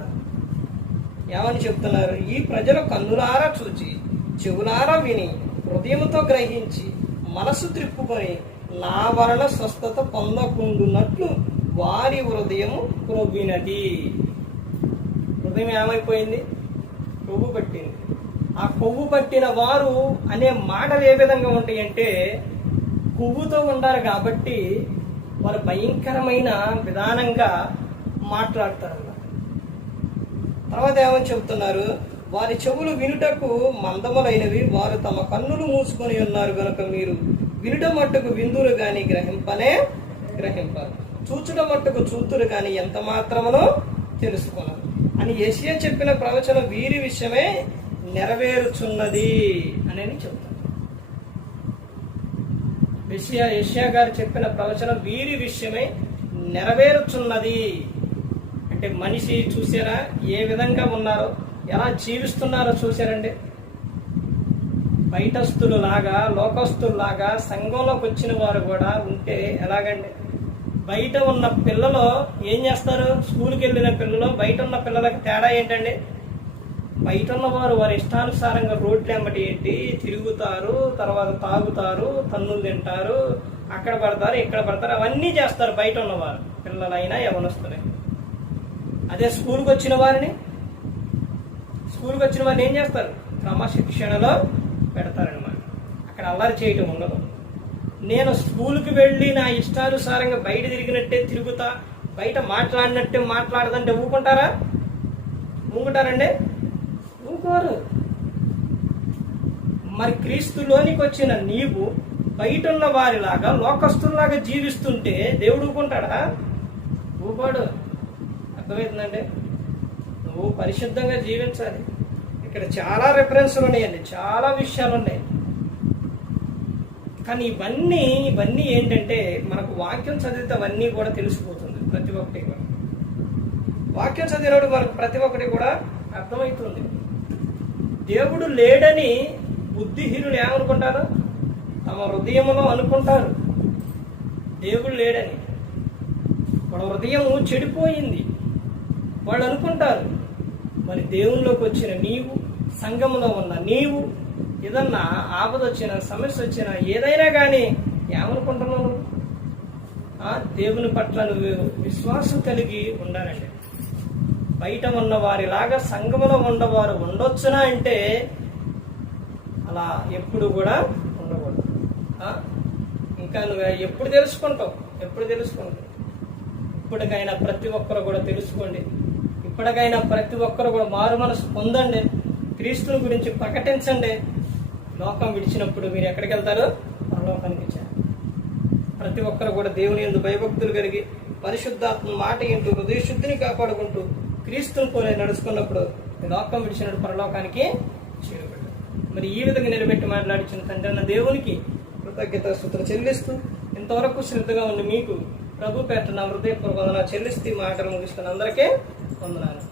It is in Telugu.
చెప్తున్నారు. ఏమని చెప్తున్నారు? ఈ ప్రజలు కన్నులారా చూచి, చెవులారా విని, హృదయంతో గ్రహించి, మనసు త్రిప్పుకొని నా వలన స్వస్థత పొందకుండునట్లు వారి హృదయము క్రొవ్వినది. హృదయం ఏమైపోయింది? కొవ్వు పట్టింది. ఆ కొవ్వు పట్టిన వారు అనే మాటలు ఏ విధంగా ఉంటాయంటే, కొవ్వుతో ఉంటారు కాబట్టి వారు భయంకరమైన విధానంగా మాట్లాడతారు. తర్వాత ఏమని చెబుతున్నారు? వారి చెవులు వినుటకు మందములైనవి, వారు తమ కన్నులు మూసుకొని ఉన్నారు గనుక మీరు వినుట మట్టుకు విందురు గాని గ్రహింపారు, చూచుట మట్టుకు చూతురు గాని ఎంత మాత్రమునో తెలుసుకున్నారు అని యెషయా చెప్పిన ప్రవచనం వీరి విషయమే నెరవేరుచున్నది అని చెప్తారు. యెషయా గారు చెప్పిన ప్రవచనం వీరి విషయమై నెరవేరుచున్నది అంటే మనిషి చూసారా ఏ విధంగా ఉన్నారో, ఎలా జీవిస్తున్నారో చూసారండి. బయటస్తులు లాగా, లోకస్తుల్లాగా సంఘంలోకి వచ్చిన వారు కూడా ఉంటే ఎలాగండి? బయట ఉన్న పిల్లలు ఏం చేస్తారు? స్కూల్కి వెళ్ళిన పిల్లలు బయట ఉన్న పిల్లలకి తేడా ఏంటండి? బయట ఉన్నవారు వారి ఇష్టానుసారంగా రోడ్లు వెంబడి ఏంటి తిరుగుతారు, తర్వాత తాగుతారు, తన్నులు తింటారు, అక్కడ పడతారు, ఇక్కడ పడతారు, అవన్నీ చేస్తారు బయట ఉన్నవారు, పిల్లలైనా యవనస్తులే. అదే స్కూల్కి వచ్చిన వారిని ఏం చేస్తారు? క్రమశిక్షణలో పెడతారనమాట. అక్కడ అల్లరి చేయటం ఉండదు. నేను స్కూల్కి వెళ్ళి నా ఇష్టానుసారంగా బయట తిరిగినట్టే తిరుగుతా, బయట మాట్లాడినట్టే మాట్లాడదంటే ఊకుంటారండి? ఊరుకోరు. మరి క్రీస్తులోనికి వచ్చిన నీవు బయట ఉన్న వారిలాగా లోకస్తుల్లాగా జీవిస్తుంటే దేవుడు ఊకుంటాడా? ఊపాడు. అర్థమవుతుందండి? నువ్వు పరిశుద్ధంగా జీవించాలి. ఇక్కడ చాలా రెఫరెన్స్లు ఉన్నాయండి, చాలా విషయాలు ఉన్నాయి. కానీ ఇవన్నీ ఏంటంటే మనకు వాక్యం చదివితే అవన్నీ కూడా తెలిసిపోతుంది. ప్రతి ఒక్కటి కూడా వాక్యం చదివినప్పుడు మనకు ప్రతి ఒక్కటి కూడా అర్థమవుతుంది. దేవుడు లేడని బుద్ధిహీనులు ఏమనుకుంటారు? తమ హృదయంలో అనుకుంటారు దేవుడు లేడని. వాళ్ళ హృదయం చెడిపోయింది, వాళ్ళు అనుకుంటారు. మరి దేవునిలోకి వచ్చిన నీవు, సంఘంలో ఉన్న నీవు, ఏదన్నా ఆపద వచ్చినా, సమస్య వచ్చినా, ఏదైనా కానీ ఏమనుకుంటున్నావు? దేవుని పట్ల నువ్వు విశ్వాసం కలిగి ఉండాలండి. బయట ఉన్న వారిలాగా సంఘంలో ఉన్నవారు ఉండొచ్చునా అంటే అలా ఎప్పుడు కూడా ఉండకూడదు. ఇంకా నువ్వు ఎప్పుడు తెలుసుకుంటావు? ఇప్పటికైనా ప్రతి ఒక్కరు కూడా తెలుసుకోండి. ఇప్పటికైనా ప్రతి ఒక్కరు కూడా మారు మనసు పొందండి. క్రీస్తుని గురించి ప్రకటించండి. లోకం విడిచినప్పుడు మీరు ఎక్కడికి వెళ్తారు? పరలోకానికి వచ్చారు. ప్రతి ఒక్కరు కూడా దేవుని యందు భయభక్తులు కలిగి పరిశుద్ధాత్మ మాట ఇంటూ హృదయ శుద్ధిని కాపాడుకుంటూ క్రీస్తుని పోలే నడుచుకున్నప్పుడు లోకం విడిచినప్పుడు పరలోకానికి చేరుకుంటారు. మరి ఈ విధంగా నిలబెట్టి మాట్లాడించిన తండ్రి అన్న దేవునికి కృతజ్ఞతాస్తుతులు చెల్లిస్తూ ఇంతవరకు శ్రద్ధగా ఉండి మీకు ప్రభు పేట నా హృదయపూర్వక వందనాలు చెల్లిస్తూ మాటలు ముగిస్తున్న అందరికీ వందనాలు.